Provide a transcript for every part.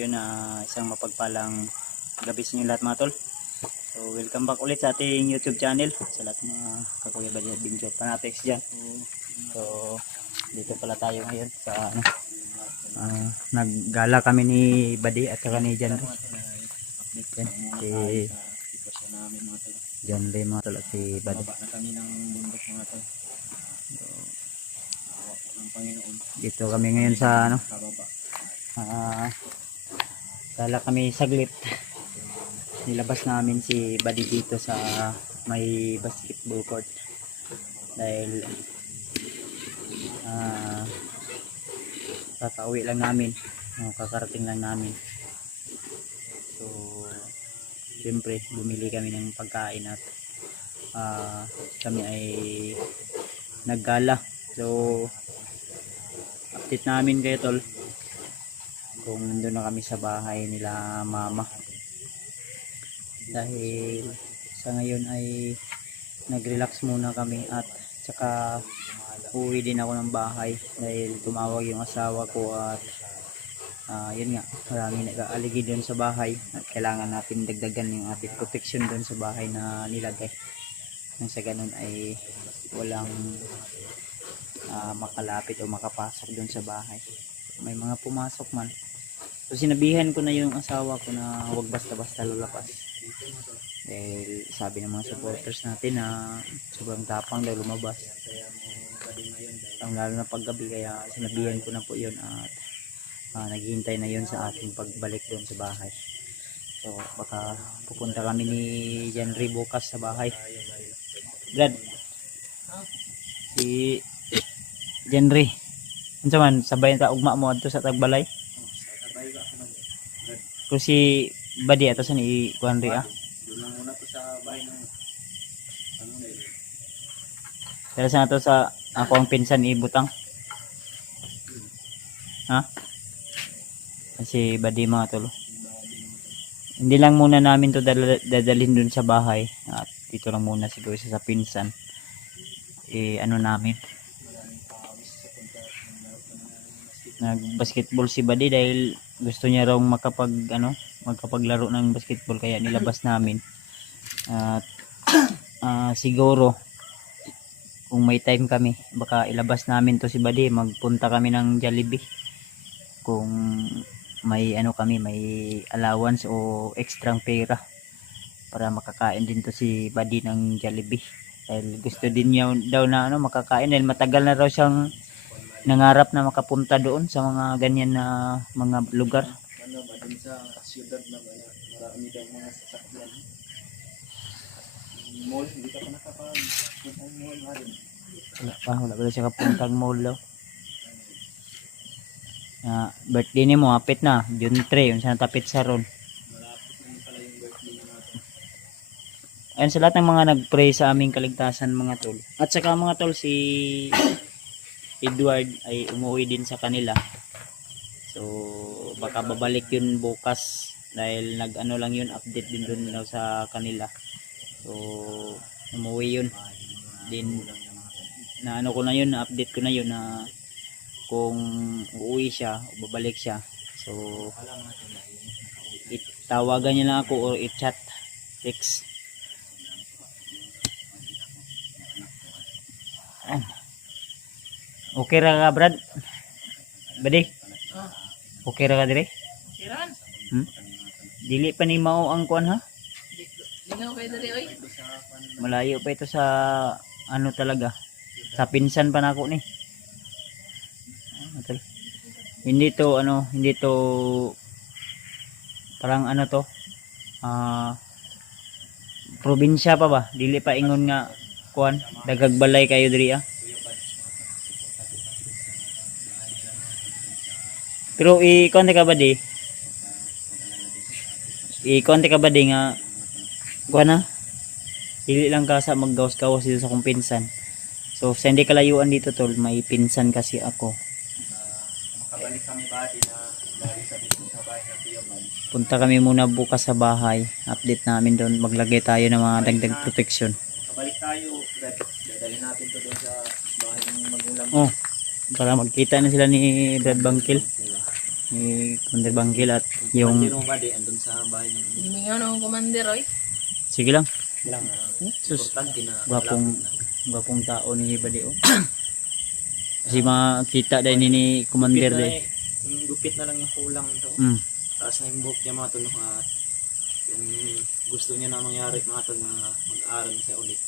yun isang mapagpalang gabi sa inyo lahat mga tol. So welcome back ulit sa ating YouTube channel sa lahat ng mga kakuya ba dyan, Binjo Fanatics dyan. So dito pala tayo ngayon sa naggala kami ni Badi at saka ni Janry. Si Janry mga tol at si Badi. Dito kami ngayon sa gala kami saglit. Nilabas namin si Badi dito sa may basketball court dahil kakauwi lang namin, kakarating lang namin. So siyempre bumili kami ng pagkain at kami ay naggala. So update namin kayo tol kung nandun na kami sa bahay nila mama, dahil sa ngayon ay nag-relax muna kami at saka uwi din ako ng bahay dahil tumawag yung asawa ko at yun nga, marami nag-aaligi doon sa bahay at kailangan natin dagdagan yung ating protection doon sa bahay na nilagay nang sa ganun ay walang makalapit o makapasok doon sa bahay. May mga pumasok man, so sinabihan ko na yung asawa ko na huwag basta-basta lalapas dahil sabi ng mga supporters natin na sobrang tapang daw lumabas lalo na paggabi, kaya sinabihan ko na po yun at naghihintay na yun sa ating pagbalik doon sa bahay. So baka pupunta kami ni Janry bukas sa bahay. Brad, si Janry ano man sabay ta ugma mo adto sa Tagbalay kung si Badi ato sa ni Kuanri doon lang muna to sa bahay ng pero sa nato sa ako ang pinsan ibutang kasi Badi mga tolo, hindi lang muna namin to dadalhin dun sa bahay at dito lang muna siguro sa pinsan namin nag-basketball si Badi dahil gusto niya raw magkapaglaro ng basketball, kaya nilabas namin at siguro kung may time kami baka ilabas namin to si Badi, magpunta kami ng Jollibee kung may may allowance o extra pera para makakain din to si Badi ng Jollibee dahil gusto din niya daw na makakain dahil matagal na raw siyang nangarap na makapunta doon sa mga ganyan na mga lugar. Sa siyudad na marami daw mga sasakyan. Mall, hindi ka pa nakapag-puntang mall nga rin. Wala pa siya kapuntang mall daw. Birthday ni mo, hapit na. June 3, yung sana tapit sa ron. Malapit na pala yung birthday na natin. Ayun sa lahat ng mga nag-pray sa aming kaligtasan mga tol. At saka mga tol, si Edward ay umuwi din sa kanila. So baka babalik yun bukas dahil lang yun, update din dun sa kanila. So umuwi yun din na ko na yun, na update ko na yun na kung uuwi siya o babalik siya. So tawagan niya lang ako o i-chat, text. Okay ra ka Brad? Badi? Okay ra ka dire? Dili pa ni mao ang kuan ha? Lingaw kay dire oy. Malayo pa ito sa talaga. Sa pinsan pa nako ni. Hindi to parang to. Probinsya pa ba? Dili pa ingon nga kuan, dagag balay kayo diri Pero i-konti ka ba di nga kuha na dili lang ka sa maggawas-gawas dito sa kong pinsan. So sa hindi kalayuan dito tol, may pinsan kasi ako. Makabalik kami ba sa bahay na Piyaman. Punta kami muna bukas sa bahay, update namin doon, maglagay tayo ng mga dagdag protection. Kabalik tayo, dadalhin natin to doon sa bahay ng magulang. Para magkita na sila ni Brad Bangkil. ni Commander Bangkil at yung Hindi mo ba di andun sa bahay ng Hindi mo yun ang commander, oy. sige lang, ilang sus, importante na gwapong tao ni Badi oh. Kasi makita din ni Commander din. Gupit na lang yung kulang to. Mm. Taas na yung buhok niya mga tol at yung gusto niya na mangyari mga tol na mag-aaral siya ulit.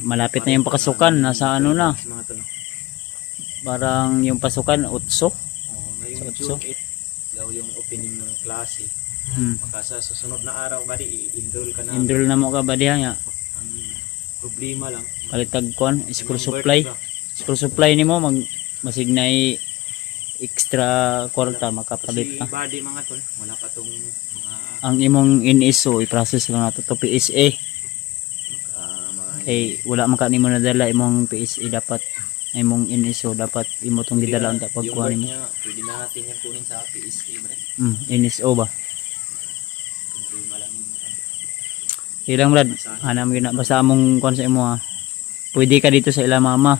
Malapit na yung pakasukan, nasa ano na, Mga tol. parang yung pasukan 8. Ngayong So, June 8 daw yung opening ng klase. Baka sa susunod na araw ba i-enroll ka na. Enroll na mo ka ba diha nga? Ang problema lang. Palitag kon, school yung supply. birth ba? School supply nimo masignay extra kwarta Kasi makapalit ka. body mga tol, wala pa tong mga Ang imong NSO i-process lang nato to PSA. mga Kay wala man ka nimo nadala imong PSA dapat imong NSO dapat imo tong gidala unta yung pagkuha birth nimo. niya, pwede natin yan kunin sa PSA ba? NSO ba? Problema lang yung Ilang brad, hanam gina basta among kon sa imo ha. Pwede ka dito sa ila mama.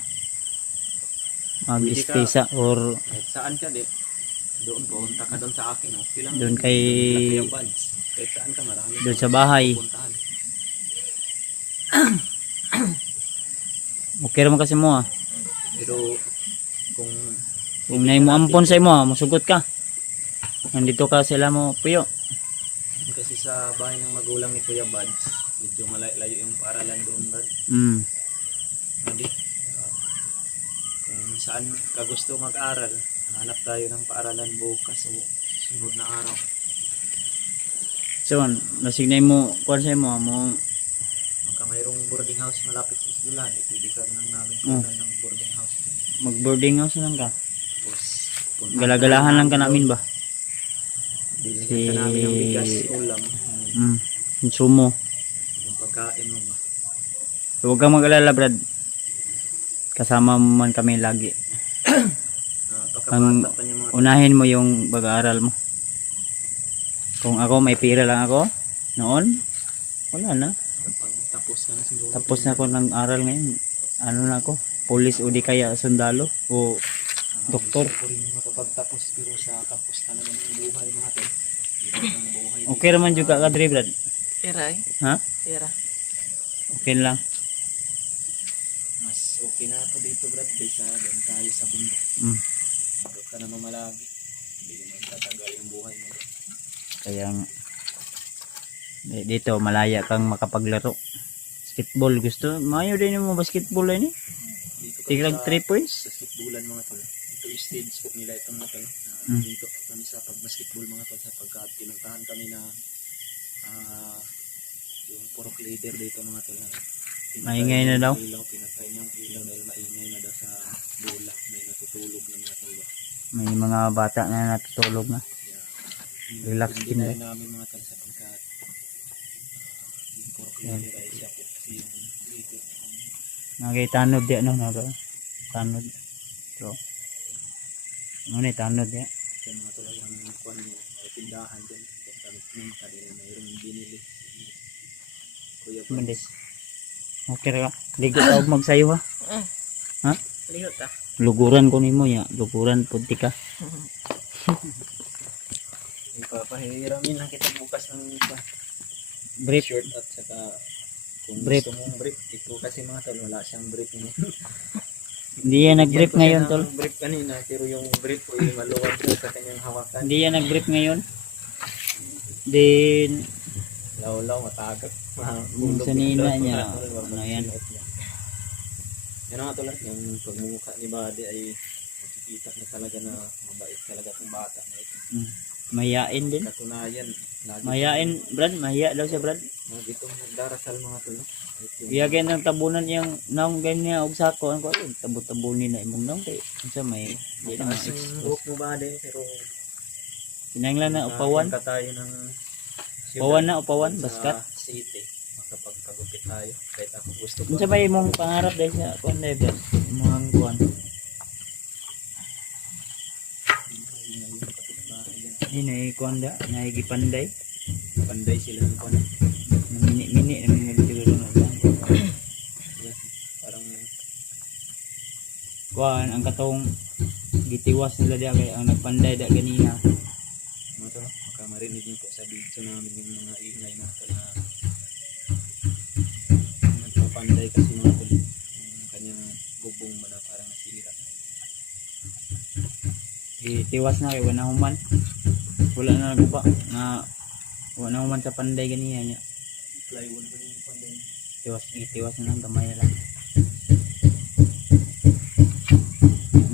Mag-stay sa or kahit saan ka din. Doon punta ka doon sa akin, okay lang. Doon kay- Kuya Buds. Kahit saan ka marami. doon kang sa bahay. pupuntahan. Okay ra man kasi mo ha. Pero kung Kung nay mo ampon sa imo ha, musugot ka. Nandito ka sa ila mo puyo. kasi sa bahay ng magulang ni Kuya Buds, medyo malayo yung paaralan doon, Brad. Hindi. Kung saan ka gusto mag-aral, hanap tayo ng paaralan bukas o sunod na araw. So, nasignay mo kon sa imo mo Magka mayroong boarding house malapit sa eskwelahan, pwede ka lang namin kunan ng boarding house. mag-boarding house lang ka. Tapos, Galagalahan lang ka namin ba? bilhin Si- ka namin ng bigas, ulam, Consumo. yung pagkain mo ba. Huwag kang mag-alala, Brad. Kasama mo man kami lagi. Pagkabata pa niya mga Unahin mo yung pag-aaral mo. Kung ako, may pira lang ako. Noon, wala na. tapos ka na siguro. Tapos na ako ng aral ngayon. Ano na ako? Police o di kaya sundalo o doktor. Gusto ko rin makapagtapos pero sa tapos talaga ng buhay mga to. Ang buhay Okay naman juga ka, Dre, Brad. Pera, eh. Ha? Pera. Okay lang. mas okay na to dito Brad kaysa doon tayo sa bundok. Doon ka na mamalagi. Hindi naman tatagal yung buhay mo. Kaya dito malaya kang makapaglaro. Basketball gusto. Mayo din mo basketball ini. Dito Tiglag 3 points. sa basketballan mga tol. Ito yung stage po nila itong mga tol. Dito kami sa pag-basketball mga tol sapagkat pinuntahan kami na yung purok leader dito mga tol. Maingay na daw. Pinatay niya yung ilaw dahil maingay na daw sa bola. May natutulog na mga tol. May mga bata na natutulog na. Relax Hindi din na eh. rin namin mga tol sapagkat yung purok leader ay siya po kasi yung leader. Nagay-tanod di ano na tanod. So, ano ni tanod ya? Kaya mga tol ang kuwan niya ay tindahan din. Kami pumunta din mayroong binili. Kuya Mandi. Buds. Okay ra ka. Ligo ka og magsayo ha. Ha? Ligot ka. Luguran ko nimo ya. Luguran punti ka. Ipapahiramin lang kita bukas ng Brief. shirt at saka kung Brief. gusto mong brief. Ito kasi mga tol wala siyang brief niya. Hindi yan nag-brief ngayon tol. Brief kanina pero yung brief ko ay maluwag po sa kanyang hawakan. Hindi yan nag-brief ngayon. Then Law-law matagak. yung sa nina niya. Ano yan? Yan nga tulad yung pagmumukha ni Buddy ay makikita niya talaga na mabait talaga itong bata na ito. Mayain din. Katunayan, lagi Mayain, Brad. Mahiya daw siya, Brad. lagi itong nagdarasal mga tulo. Iyagay ng tabunan yung naong ganyan og sako. Ano ko? Tabu-tabunin na imong naong kay. Isa may. Hindi na Taas yung buhok mo Buddy pero Kinanglan na upawan. ka tayo ng Upawan na, upawan. sa Baskat. city. Makapagpagupit tayo. Kahit ako gusto ko. Unsa ba imong pangarap dahil sa kuan dahil Brad? Imong kuan. Ini na kuan da, naigipanday. Panday sila ng kuwan. Mini-mini namin siguro na. Parang Kuan ang katong gitiwas nila diya kay ang nagpanday da ganina. Mga tol, baka marinig niyo po sa video namin yung mga ingay mga tol na nagpapanday kasi mga tol. Yung kanyang bubong man na parang nasira. Gitiwas na kay wala human. Wala na nagba na wala human sa panday ganina niya. Plywood ba yung panday? Itiwas na lang gamay na lang.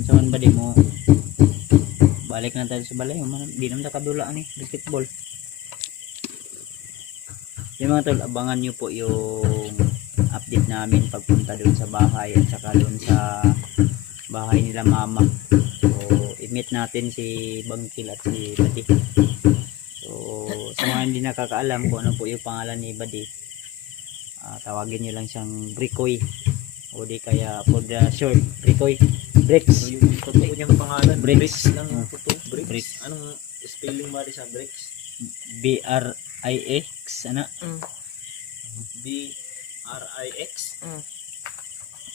Saan ba di mo balik na tayo sa balay, di naman nakadula ni basketball. Yung mga tol, abangan nyo po yung update namin pagpunta doon sa bahay at saka doon sa bahay nila mama. So i-meet natin si Bangkil at si Badi. So sa mga hindi nakakaalam kung ano po yung pangalan ni Badi, tawagin nyo lang siyang Brikoy o di kaya for the short Brikoy. Bricks. So yung totoo niyang pangalan, Bricks. Bricks lang yung totoo. Bricks. Bricks. Anong spelling ba sa Bricks? B-R-I-X ano? B-R-I-X.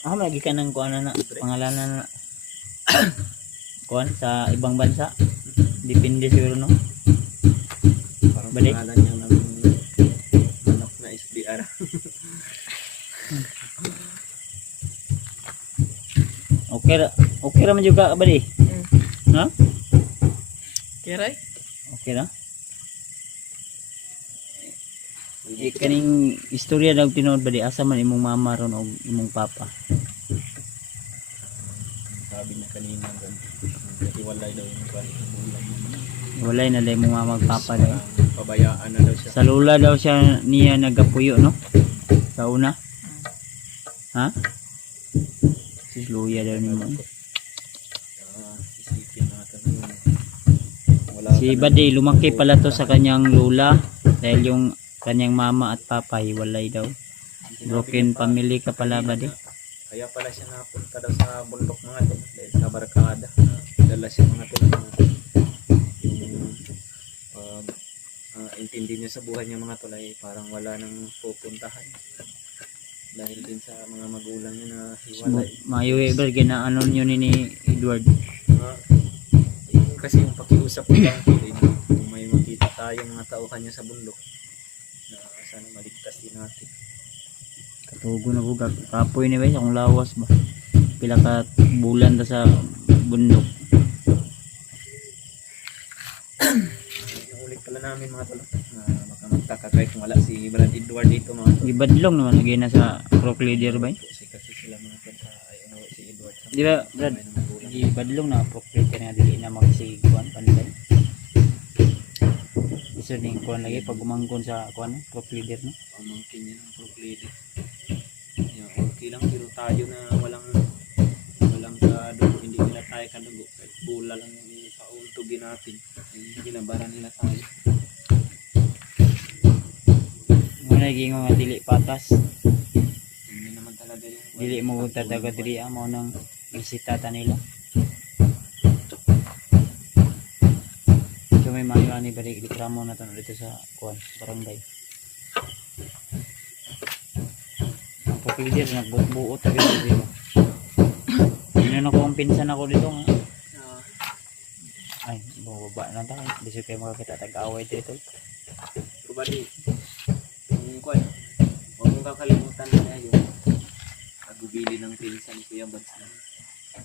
Lagi ka ng kuan na pangalan na kuan sa ibang bansa. Depende siguro no. Parang Balik. pangalan niya ng manok na SBR. Okay ra man juga ba di? Ha? Kiray? Okay ra. Kaning istorya daw tinuod ba di asa man imong mama ron og imong papa? Sabi niya kanina doon, hiwalay daw yung bulan. Walay na dai imong mama ug papa daw. Pabayaan na daw siya. Sa lula daw siya niya nagapuyo no? Sa una. Ha? Si Luya daw ni mo. Isipin natin yung wala Si Badi lumaki pala to sa kanyang lula dahil yung kanyang mama at papa hiwalay daw. Broken family ka pala Badi. Kaya pala siya napunta daw sa bundok mga tol dahil sa barkada. Dala siya mga tol na yung intindi niya sa buhay niya mga tol ay parang wala nang pupuntahan. Dahil din sa mga magulang niya na hiwalay. Mayo ba ginaano nyo ni Edward? Yung kasi yung pakiusap ko lang kung may makita tayo mga tauhan niya sa bundok na sana maligtas din natin. Katugo na buga. Kapoy ni ba akong lawas ba? Pila ka bulan ta sa bundok. Yung ulit pala namin mga tol na baka magtaka kayo kung wala si Brad Edward dito mga tol. Gibadlong naman lagi na sa crook leader ba? Kasi sila mga tol sa si Edward. Di ba Brad? Gibadlong na crook leader nga dili na magsiguan panday. Iso ning kuan lagi pag umangkon sa kuan crook leader no. Pamangkin niya ng proclaimer. Okay lang pero tayo na walang kadugo, hindi nila tayo kadugo. Kahit bula lang yung pauntugin natin. Ginabara nila tayo. Muna gingo nga dili patas. Hindi naman talaga yung Dili mo tataga diri amo nang bisita ta nila. So may mga ni balik reklamo na to dito sa kuan barangay. Ang popular nagbuot ta dito. Ano ko ang pinsan ako dito nga. Ay, bumaba na tayo. Bisyo kayo makakita tag-away dito. Kubali, yung kuwan, huwag mong kakalimutan na yung pagubili ng pinsan ni Kuya Bads na.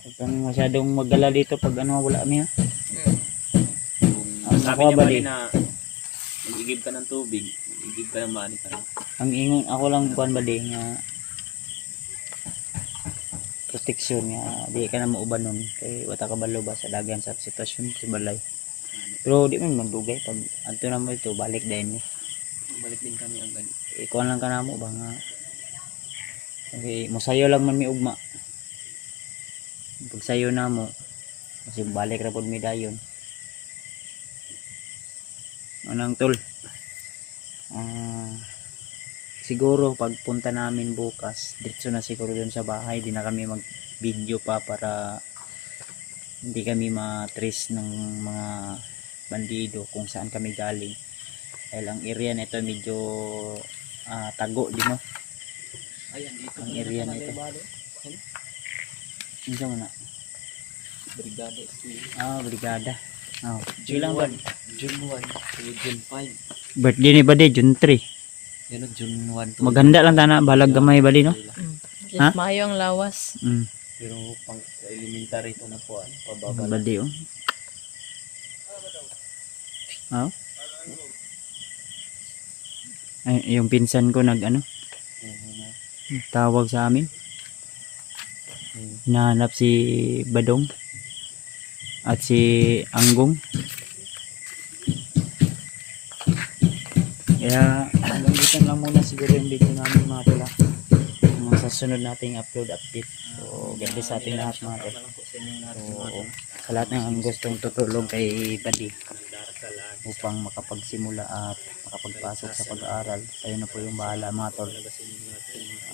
Huwag kang masyadong magala dito pag ano wala kami ha. Kung sabi nakuha niya ba ba di? na mag-igib ka ng tubig, mag-igib ka ng mani ka na. Ang ingon ako lang kuan ba di nga proteksyon nga di ka na mauban nun kay wata ka balo ba sa dagan sa sitwasyon sa balay. Pero di man magdugay pag adto na mo ito balik din ni. Balik din kami ang ganito. Ikaw lang ka na mo ba nga okay, mosayo lang man mi ugma. Pag sayo na mo kasi balik ra pod mi dayon. Anang tol. Siguro pagpunta namin bukas diretso na siguro dun sa bahay, di na kami mag video pa para hindi kami ma-trace ng mga bandido kung saan kami galing dahil ang area na ito medyo tago di mo. Ayan, dito. Ang area na ito. Isa mo na. Brigada School. Brigada. Oh, June ilang ba? 1. June 1 to June 5. Birthday ni Bade, June 3. Yan o, June 1 to Maganda June lang tana, balag gamay Bade, no? Ha? Just mayo ang lawas. Pero pang sa elementary to na po, pababa lang. Bade, oh. Oh. Ay, yung pinsan ko Yan, tawag sa amin. yan. Hinahanap si Badong at si Anggong. Kaya hanggang dito lang muna siguro yung video namin mga tula. Sa sunod nating upload update. So, ganda sa ating lahat mga tula. So, sa lahat ng gustong tutulong kay Buddy upang makapagsimula at makapagpasok sa pag-aaral, kayo na po yung bahala mga tol.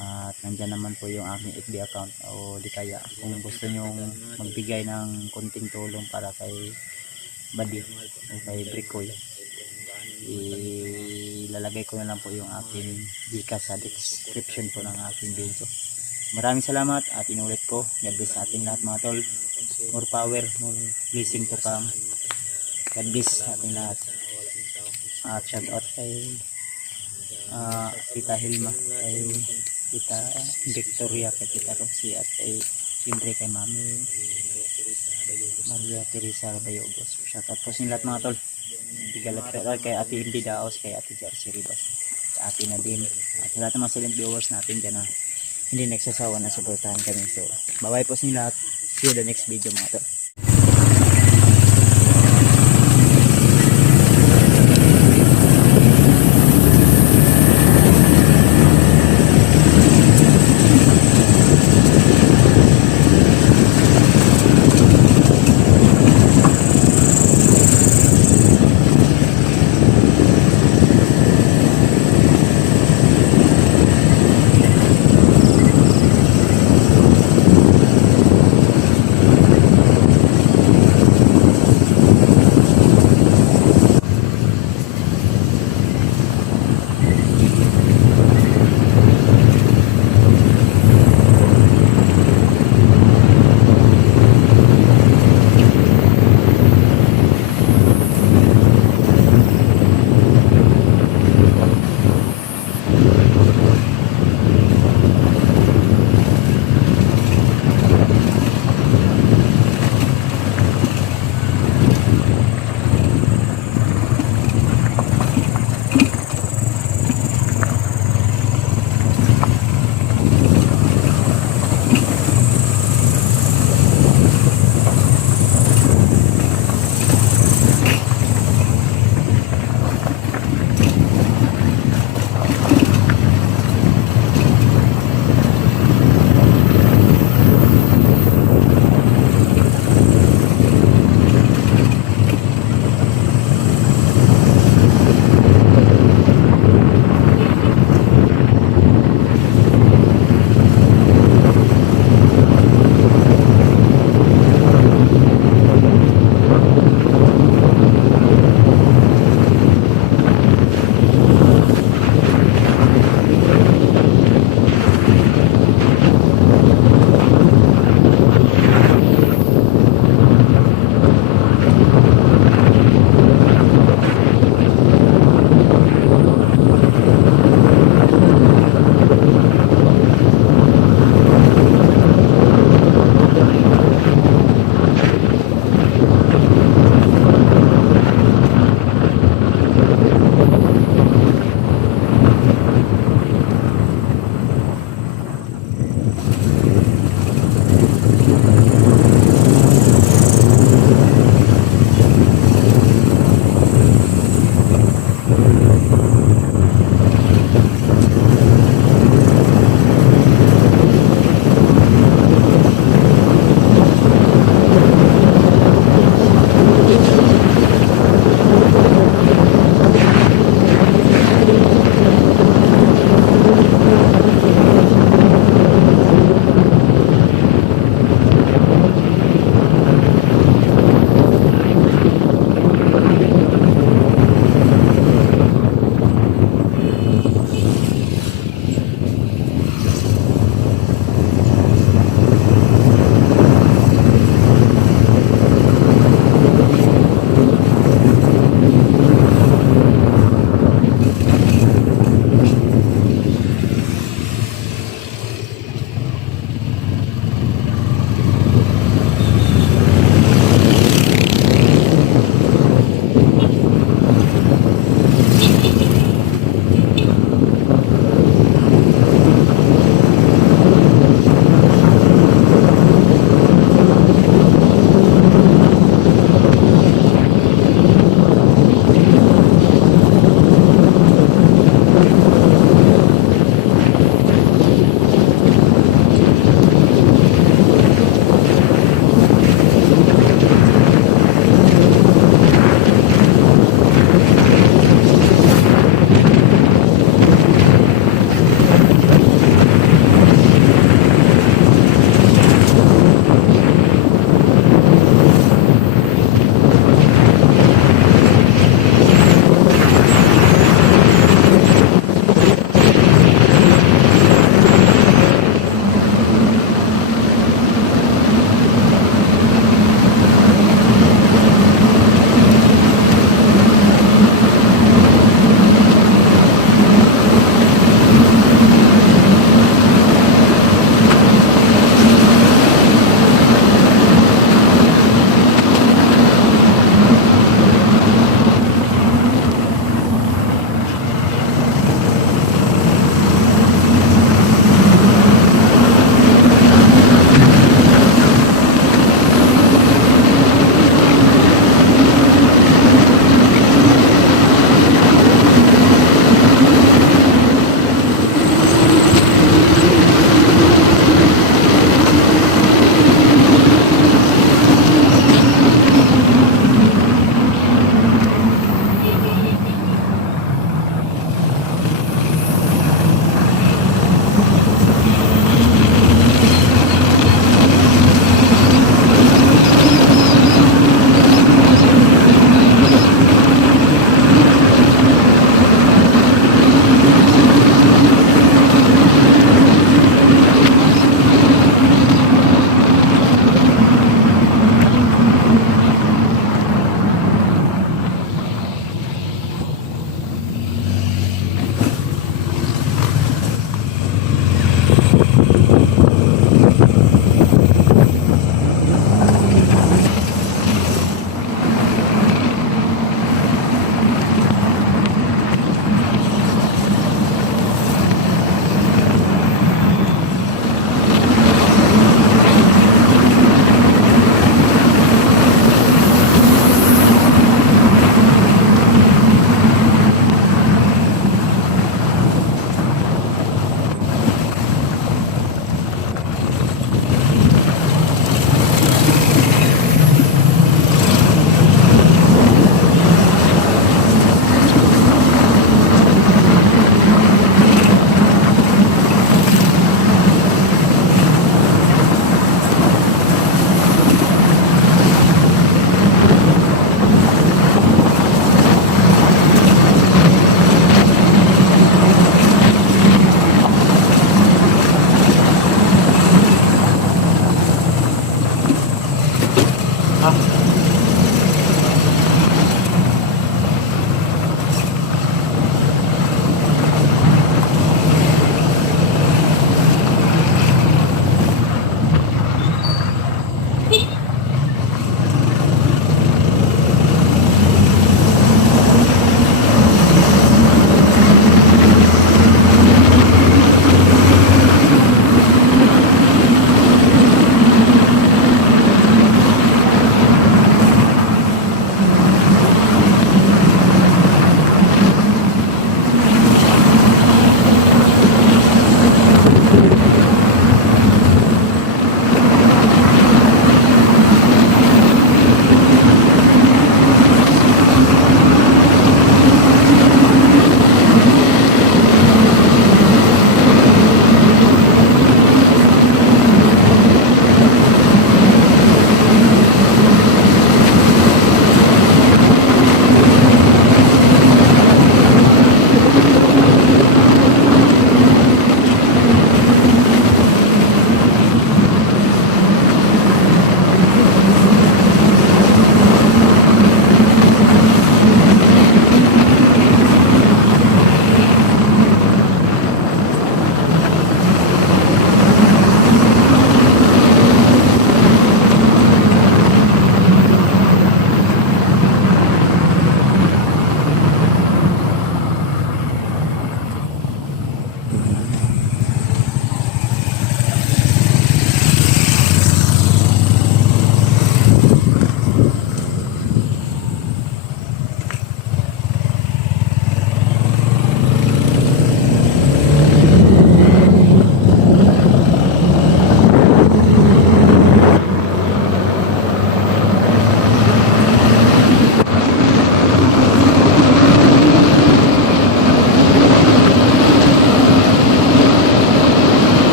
At nandyan naman po yung aking FB account, o di kaya kung gusto nyong magbigay ng konting tulong para kay Buddy o kay Brickoy, ilalagay ko na lang po yung aking Gcash sa description po ng aking video. Maraming salamat at inulit ko, God bless sa ating lahat mga tol. More power, more blessing to come. God bless sa ating lahat. At shout out kay Tita Hilma, kay Tita Victoria, kay Tita Rosie, at kay siyempre kay Mami Maria Teresa Bayogos. Shout out po sa lahat mga tol. Bigalat shout out kay Ate Indy Daos, kay Ate Jersey Ribas, kay Ate Nadine, at sa lahat ng mga silent viewers natin dyan na hindi nagsasawa na suportahan kami. So bye bye po sa lahat. See you the next video mga tol.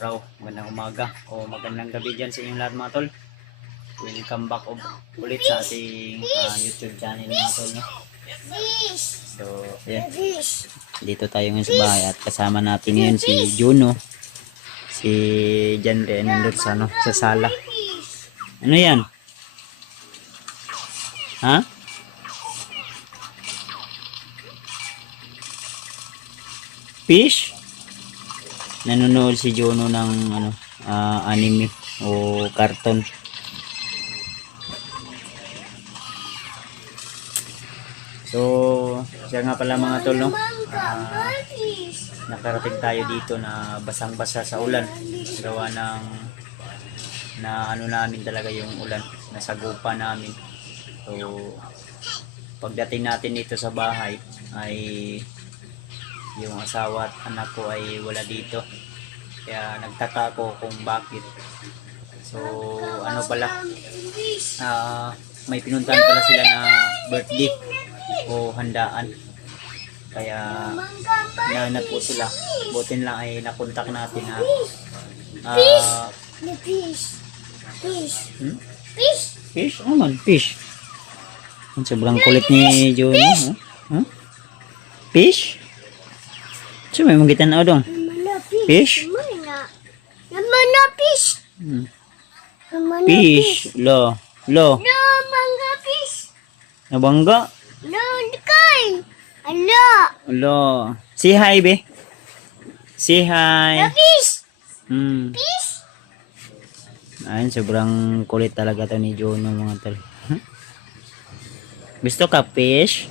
araw, magandang umaga o magandang gabi dyan sa inyong lahat mga tol. Welcome back ulit sa ating YouTube channel mga tol, no? So, ayan. Dito tayo ngayon sa bahay at kasama natin ngayon si Juno. Si Janre nandun sa, sa sala. Ano yan? Ha? Fish? Nanonood si Juno ng anime o cartoon. So, siya nga pala mga tol, no? Nakarating tayo dito na basang-basa sa ulan. Gawa ng na ano namin talaga yung ulan, nasagupa namin. So, pagdating natin dito sa bahay ay yung asawa at anak ko ay wala dito. Kaya nagtaka ako kung bakit. So, ano pala, may pinuntahan pala sila na birthday o handaan. Kaya nahanap po sila. Butin lang ay nakontak natin na fish? Ano man? Fish? Sobrang kulit ni Juno. Fish? So may mong gitan na dong? Fish? Fish? Lo? Nabangga? Hello. Say hi, be. Say hi. Ayun, sobrang kulit talaga to ni Juno mga tol. Gusto ka fish?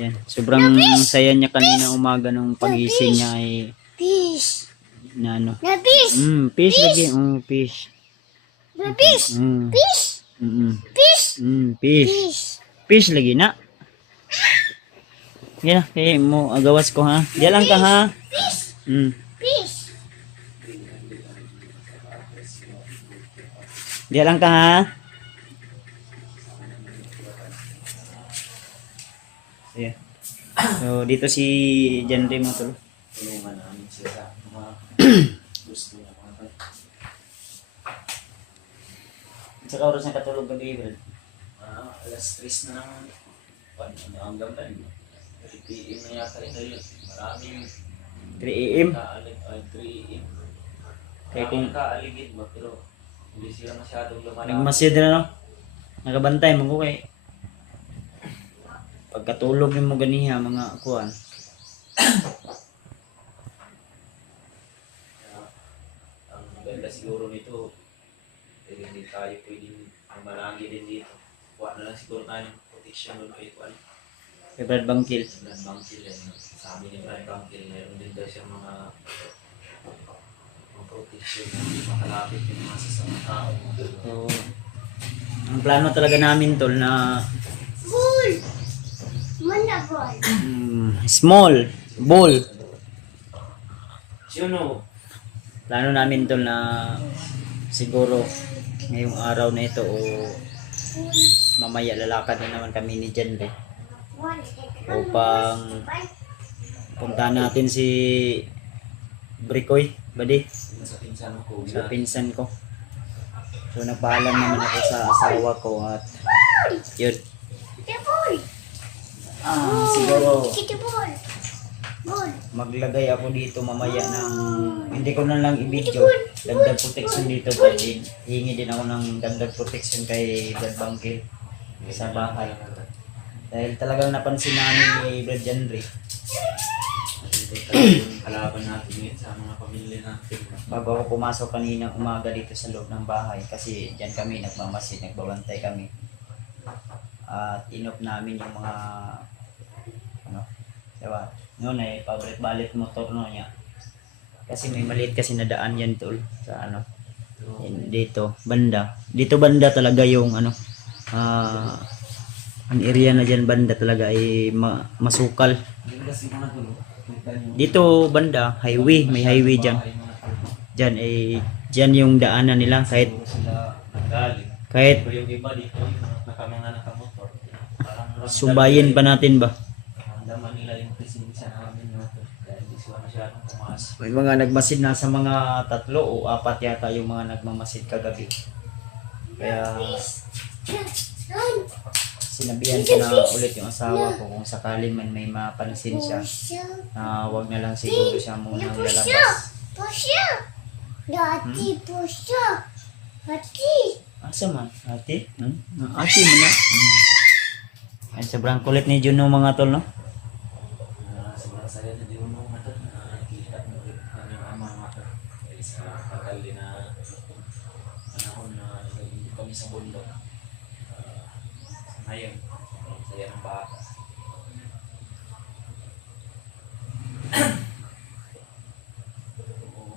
Yan. Sobrang saya niya kanina umaga nung pagising niya ay na ano. Fish lagi. Fish. Fish. Fish lagi na. Yan na, kaya mo agawas ko ha. Diyan lang ka ha. Diyan lang ka ha. Ayan. So dito si Janre mo tol. Tulungan namin siya sa mga gusto niya mga tol. Saka oras na katulog gabi, bro. Alas 3 na naman. Hanggang tayo. 3 PM na yata rin tayo. Maraming 3 AM. 3 AM. Kaya kung kaaligid ba, pero hindi sila masyadong lumalapit. nagmasid na no. Nakabantay mo ko kay pagkatulog mo ganiha mga kuan. Ang maganda siguro nito, hindi tayo pwedeng malagi din dito. Kuha na lang siguro tayo ng protection doon kay Kuan. Kay Brad Bangkil. Brad Bangkil, sa amin ni Brad Bangkil, meron din daw siyang mga protection na hindi makalapit yung mga sasamang tao. So, ang plano talaga namin tol na small ball. Juno, Plano namin tol na siguro ngayong araw na ito o mamaya lalakad na naman kami ni Janre upang puntahan natin si Brikoy, badi, sa pinsan ko. sa pinsan ko. So nagpaalam naman ako sa asawa ko at yun. Siguro maglagay ako dito mamaya ng hindi ko na lang i-video dagdag protection dito dahil hingi din ako ng dagdag protection kay Brad Bangkil sa bahay dahil talagang napansin namin ni Brad Janre Kalaban natin yun sa mga pamilya natin. bago ako pumasok kaninang umaga dito sa loob ng bahay kasi dyan kami nagmamasid, nagbabantay kami at inop namin yung mga diba? Noon ay pabalit-balit motor no niya. Kasi may maliit kasi na daan yan tol sa dito banda. Dito banda talaga yung ang area na diyan banda talaga ay masukal. Dito banda highway, may highway diyan. Diyan ay diyan yung daanan nila kahit yung iba dito mga nakamotor. Parang subayin pa natin ba? Andaman nila yung presensya namin dahil di sila masyadong kumain. tumaas. May mga nagmasid na sa mga 3 o 4 yata yung mga nagmamasid kagabi. Kaya sinabihan ko na ulit yung asawa ko kung sakali man may mapansin siya na wag na lang siguro siya munang lalabas. Asa man? Ate? Ate mo na. Ay, sobrang kulit ni Juno mga tol, no? Sobrang saya na din mo matot na kita mo ulit kanyang ama matot. Kaya sa tagal din na panahon na naging kami sa bundok. Ngayon, ang saya ng bata. Oo.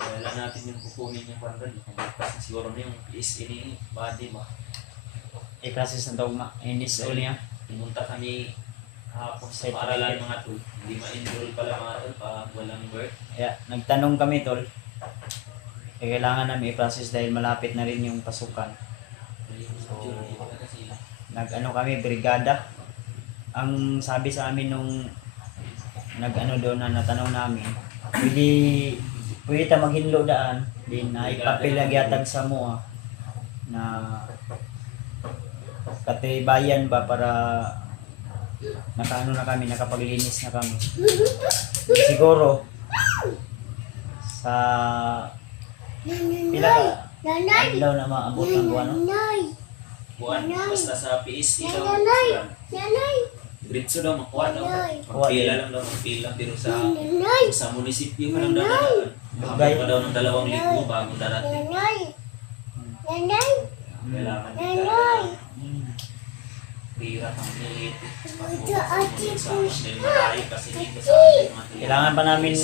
Kaya lang natin yung kukunin yung pandal. Kasi siguro na yung is ini body ba? I-process na dogma. Inis uli niya. Pumunta kami hapon sa paaralan mga tol. Hindi ma-enroll pala mga tol pag walang birth. Kaya nagtanong kami tol. Kaya kailangan namin i-process dahil malapit na rin yung pasukan. Nag-ano kami, brigada. Ang sabi sa amin nung nag-ano doon na natanong namin, pwede ta maghinlo daan, din na ipapil yatag sa mua na katibayan ba para nakaano na kami, nakapaglinis na kami. Siguro sa pila ka adlaw na maabot ng buwan, no? Buwan, basta sa PSC daw. Diretso daw, makuha daw. Magpila lang daw, magpila. Pero sa munisipyo ka lang dadaan. Bakit pa daw ng 2,000 bago darating. Kailangan pira kang lilit. Sa amin malayo kasi dito sa amin. Kailangan pa namin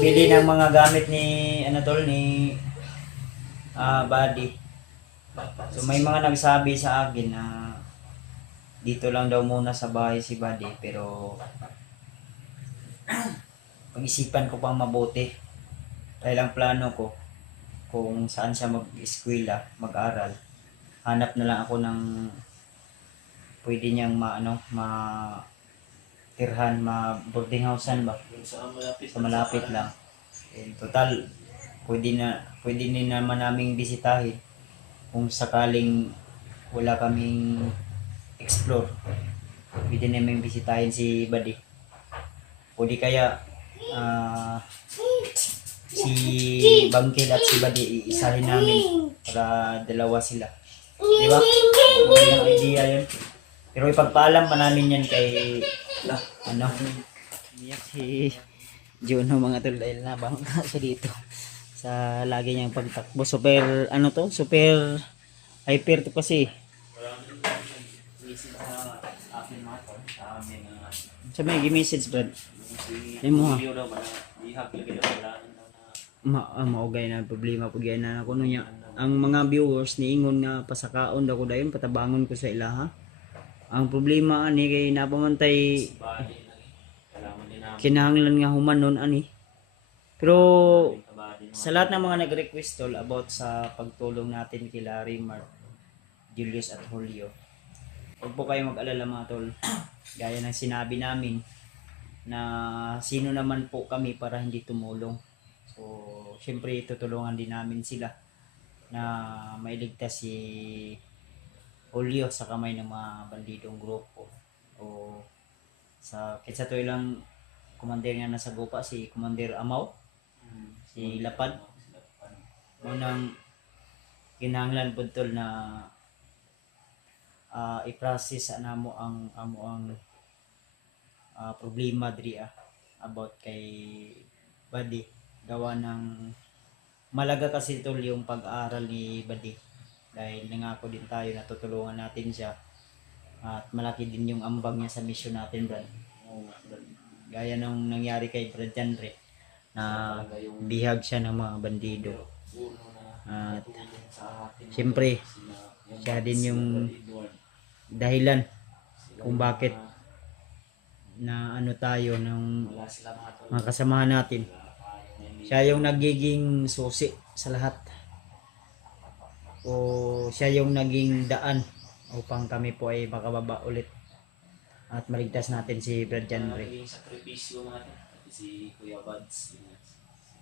bili ng mga gamit ni Anatol ni Buddy. So may mga nagsabi sa akin na dito lang daw muna sa bahay si Buddy, pero pag-isipan ko pang mabuti dahil ang plano ko kung saan siya mag-eskwela, mag-aral, hanap na lang ako ng pwede niyang tirhan, boarding housean ba? Sa malapit lang. And total, pwede din naman naming bisitahin kung sakaling wala kaming explore. Pwede namin bisitahin si Buddy. Pwede kaya si Bangkil at si Buddy iisahin namin para dalawa sila. Di ba? Magandang idea yun. Pero ipagpaalam pa namin yan kay Iyak si Juno mga tol dahil nabangga siya dito sa lagi niyang pagtakbo. Super super hyper to kasi. Sa may gi-message brad. Ay mo ha. Maugay na problema pag yan na kuno niya. Ang mga viewers niingon nga pasakaon daw ko dayon patabangon ko sa ilaha. Ang problema ani kay napamantay kinahanglan nga humanon ani. Pero sa lahat ng mga nag-request tol about sa pagtulong natin kila Rimar, Julius at Julio, huwag po kayo mag-alala mga tol. Gaya ng sinabi namin na sino naman po kami para hindi tumulong. So syempre tutulungan din namin sila na mailigtas si Julio sa kamay ng mga bandidong grupo. O sa kitsa to ilang commander nga nasa Gupa, si Commander Amaw, si Lapad. Munang kinahanglan po tol na i-process na mo ang problema diri about kay Buddy. Gawa ng malaga kasi tol yung pag-aaral ni Buddy. Dahil nangako din tayo na tutulungan natin siya. At malaki din yung ambag niya sa mission natin, Brad. Gaya nung nangyari kay Brad Janre na bihag siya ng mga bandido. At siyempre, siya din yung dahilan kung bakit na tayo ng mga kasamahan natin. Siya yung nagiging susi sa lahat. O siya yung naging daan upang kami po ay makababa ulit at maligtas natin si Brad Jan Bre. Naging sakripisyo mga to. Si Kuya Buds,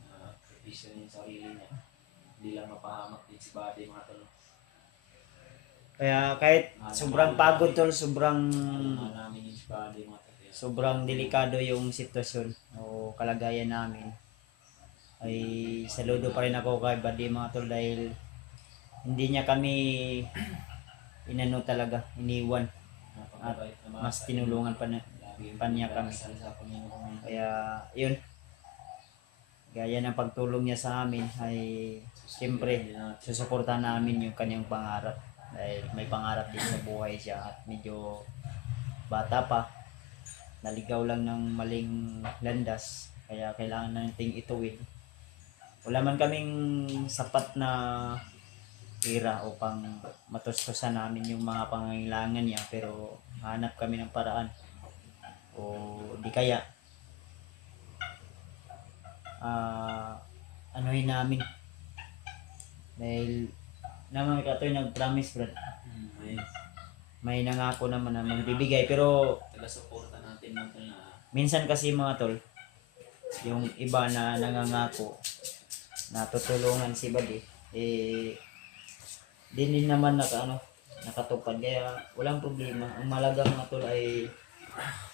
sakripisyo niya yung sarili niya. Hindi lang mapahamak din si Buddy mga tol. Kaya kahit sobrang pagod tol, sobrang Namin yung si Buddy mga tol. sobrang delikado yung sitwasyon o kalagayan namin, ay saludo pa rin ako kay Buddy mga tol dahil hindi niya kami inano talaga, iniwan at mas tinulungan pa niya kami. Kaya yun, gaya ng pagtulong niya sa amin ay siyempre susuportahan namin yung kanyang pangarap dahil may pangarap din sa buhay siya at medyo bata pa, naligaw lang ng maling landas, kaya kailangan nating ituwid. Wala man kaming sapat na pera upang matustusan namin yung mga pangangailangan niya, pero hanap kami ng paraan o di kaya anuhin namin dahil naman katoy nag-promise Brad, may nangako naman na magbibigay, pero taga-suporta natin mga tol na minsan kasi mga tol, yung iba na nangangako na tutulungan si Buddy din naman nakatupad, kaya walang problema. Ang malaga mga tol ay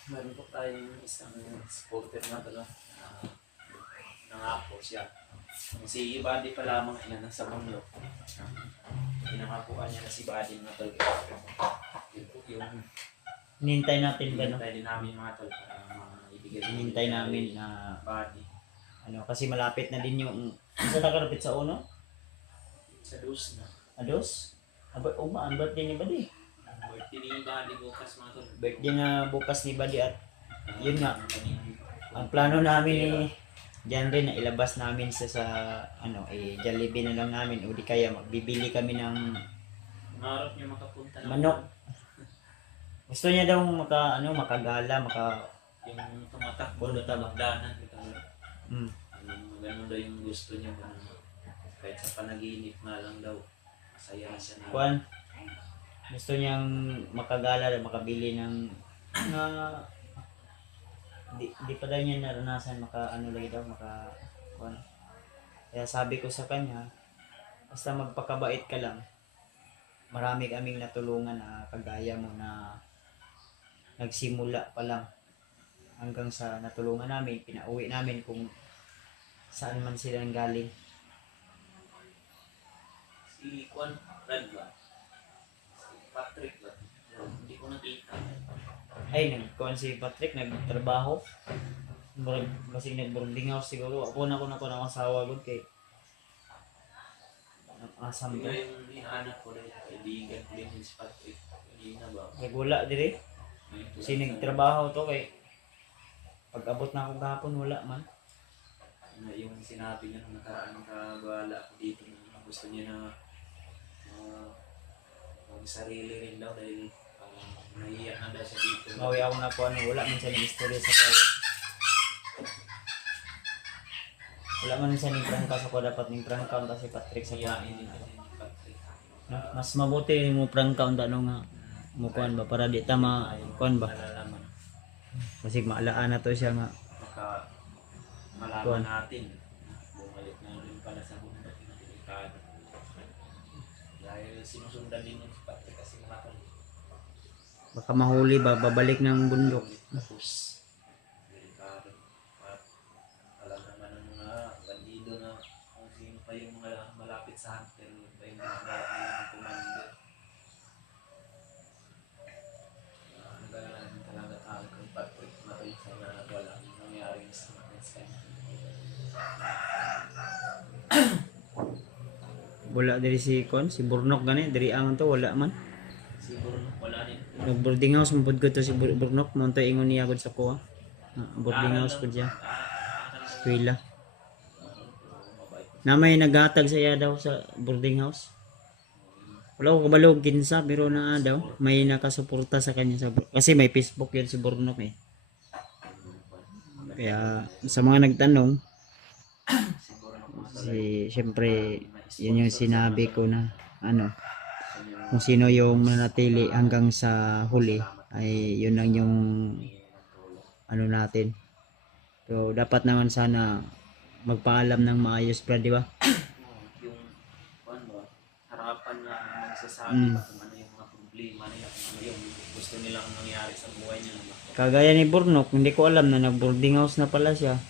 meron po tayong isang supporter na tol nangako siya. Si Buddy pa lamang yan nasa Banglo. Pinangakuan niya na si Buddy mga tol. Yun po yung hinintay natin ba, no? hinintay din namin mga tol para maibigay din Hinintay kay namin na Buddy. kasi malapit na din yung sa nakalapit sa uno, Sa dos na. ados. Ang birthday ni Buddy. Ang birthday ni Buddy bukas mga tol. Birthday na bukas ni Buddy at yun nga, ang plano namin ni Jan rin na ilabas namin sa Jollibee na lang namin o di kaya magbibili kami ng Mangarap niya makapunta ng manok. Gusto niya daw makagala, yung tumatakbo doon sa magdanan. mm, Ganun daw yung gusto niya. Kahit sa panaginip na lang daw. Masaya na siya na. kuan. Gusto niyang makagala, makabili ng di pa daw niya naranasan kuan. Kaya sabi ko sa kanya, basta magpakabait ka lang. Marami kaming natulungan na kagaya mo na nagsimula pa lang hanggang sa natulungan namin, pinauwi namin kung saan man sila galing. Si Juan Red ba? Si Patrick ba? Hindi ko nakita. Ay, nagkuhan si Patrick, nagtrabaho. Kasi nag-boarding house siguro. Ako na akong asawa ko kay asam Ito to. yung inaanak ko rin. Kaibigan ko rin si Patrick. Hindi na ba? Nagwala dire. Kasi nagtrabaho to kay pag-abot na ako gahapon wala man. Yung sinabi niya nung nakaraan kagwala ako dito na gusto niya na sarili rin daw dahil nahiya na daw siya dito. Mawi ako na po wala man siya ng istorya sa kawin. Wala man siya ng prangka sa ko, dapat ng prangka unta si Patrick sa Hiyain kawin. din kasi ni Patrick. Mas mabuti mo prangka unta nga mo kuan ba para di ta kuan ba. Malalaman. Kasi maalaan na to siya nga. Baka malaman Kuwan. natin bumalik na rin pala sa bundok na delikado. Dahil sinusundan din yung si Patrick kasi mga tol. Baka mahuli ba babalik ng bundok. Tapos delikado. At alam naman ng mga bandido na kung sino pa yung mga malapit sa hunter pa yung ginagawa ng commander. Nagalaman talaga tayo kay Patrick Maroy sana wala yung nangyari sa akin sa kanya. Wala diri si Burnok gani, diri ang to wala man. Siguro wala din. Nag-boarding house mo ko to si Burnok, mo to ingon niya gud sa kuha. Boarding house pud siya. Eskwela. Na may naghatag sa iya daw sa boarding house. Wala ko kabalo kinsa pero na daw may nakasuporta sa kanya sa kasi may Facebook yun si Burnok eh. Kaya sa mga nagtanong, siyempre yun yung sinabi ko na kung sino yung manatili hanggang sa huli ay yun lang yung ano natin. So dapat naman sana magpaalam ng maayos, Brad, di ba? Yung ano, harapan na magsasabi ba kung ano yung mga problema nila, kung ano yung gusto nilang nangyari sa buhay nila. Kagaya ni Burnok, hindi ko alam na nag-boarding house na pala siya.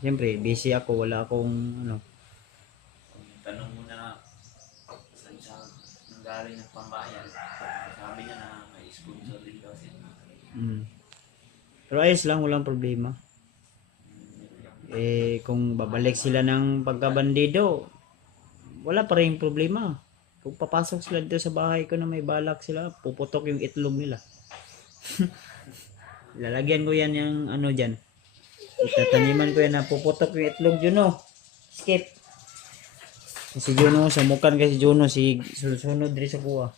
Siyempre, busy ako, wala akong ano. Kung tanong mo na saan siya nanggaling ng pambayan, sabi niya na may sponsor din daw siya. Mm. Pero ayos lang, walang problema. Kung babalik sila ng pagkabandido, wala pa rin problema. Kung papasok sila dito sa bahay ko na may balak sila, puputok yung itlog nila. Lalagyan ko yan yung ano dyan. Itataniman ko yan na puputok yung itlog, Juno. Skip. Si Juno, samukan kasi Juno, si sunod rin sa kuha.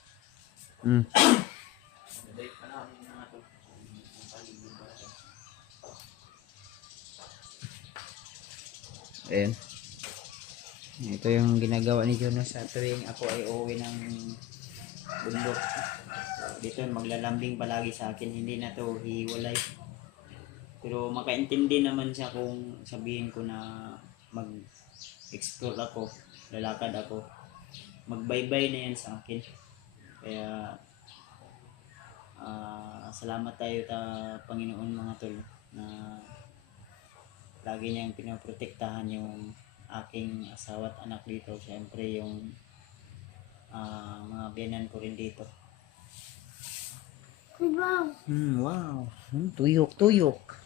Ayan. Ito yung ginagawa ni Juno sa tuwing ako ay uuwi ng bundok. Dito maglalambing palagi sa akin, hindi na to hiwalay. Pero makaintindi naman siya kung sabihin ko na mag-explore ako, lalakad ako. Magbaybay na yan sa akin. Kaya salamat tayo Panginoon mga tol na lagi niyang pinoprotektahan yung aking asawa at anak dito. Siyempre yung mga biyanan ko rin dito. Wow. Wow. Tuyok.